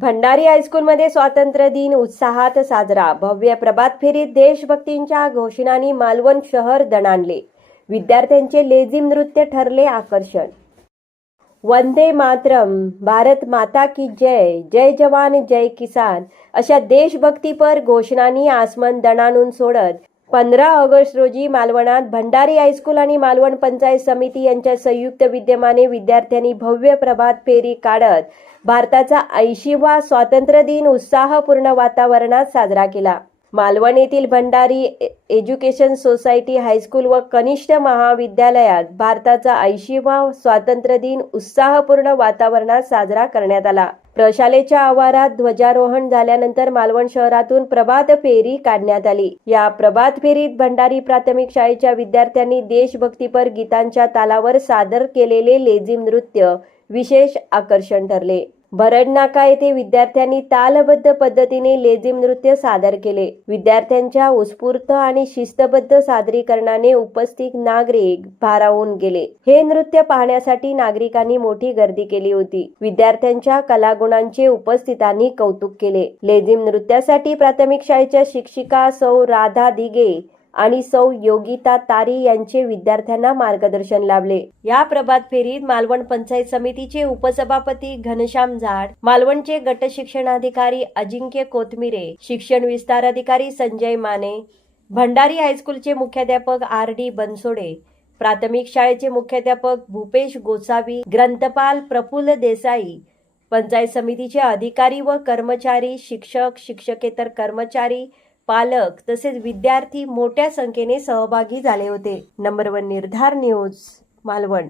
भंडारी हायस्कूलमध्ये स्वातंत्र्य दिन उत्साहात साजरा. भव्य प्रभात फेरीत देशभक्तींच्या घोषणांनी मालवण शहर दणाणले. विद्यार्थ्यांचे लेझिम नृत्य ठरले आकर्षण. वंदे मातरम, भारत माता की जय, जय जवान जय किसान अशा देशभक्तीपर घोषणांनी आसमान दणाणून सोडत 15 ऑगस्ट रोजी मालवणात भंडारी हायस्कूल आणि मालवण पंचायत समिती यांच्या संयुक्त विद्यमाने विद्यार्थ्यांनी भव्य प्रभात फेरी काढत भारताचा 80वा स्वातंत्र्य दिन उत्साहपूर्ण वातावरणात साजरा केला. मालवण येथील भंडारी एज्युकेशन सोसायटी हायस्कूल व कनिष्ठ महाविद्यालयात भारताचा 80वा स्वातंत्र्य दिन उत्साहपूर्ण वातावरणात साजरा करण्यात आला. प्रशालेच्या आवारात ध्वजारोहण झाल्यानंतर मालवण शहरातून प्रभात फेरी काढण्यात आली. या प्रभात फेरीत भंडारी प्राथमिक शाळेच्या विद्यार्थ्यांनी देशभक्तीपर गीतांच्या तालावर सादर केलेले लेझिम नृत्य विशेष आकर्षण ठरले. भरडनाका येथे विद्यार्थ्यांनी तालबद्ध पद्धतीने लेझिम नृत्य सादर केले. विद्यार्थ्यांच्या उत्स्फूर्त आणि शिस्तबद्ध सादरीकरणाने उपस्थित नागरिक भारावून गेले. हे नृत्य पाहण्यासाठी नागरिकांनी मोठी गर्दी केली होती. विद्यार्थ्यांच्या कलागुणांचे उपस्थितांनी कौतुक केले. लेझिम नृत्यासाठी प्राथमिक शाळेच्या शिक्षिका सौ राधा दिगे आणि सौ योगिता तारी यांचे विद्यार्थ्यांना मार्गदर्शन लाभले. या प्रभात फेरीत मालवण पंचायत समितीचे उपसभापती घनश्याम झाड, मालवणचे गट शिक्षणाधिकारी अजिंक्य कोथमिरे, शिक्षण विस्तार अधिकारी संजय माने, भंडारी हायस्कूलचे मुख्याध्यापक RD बनसोडे, प्राथमिक शाळेचे मुख्याध्यापक भूपेश गोसावी, ग्रंथपाल प्रफुल्ल देसाई, पंचायत समितीचे अधिकारी व कर्मचारी, शिक्षक, शिक्षकेतर कर्मचारी, पालक तसेच विद्यार्थी मोठ्या संख्येने सहभागी झाले होते. नंबर 1 निर्धार न्यूज, मालवण.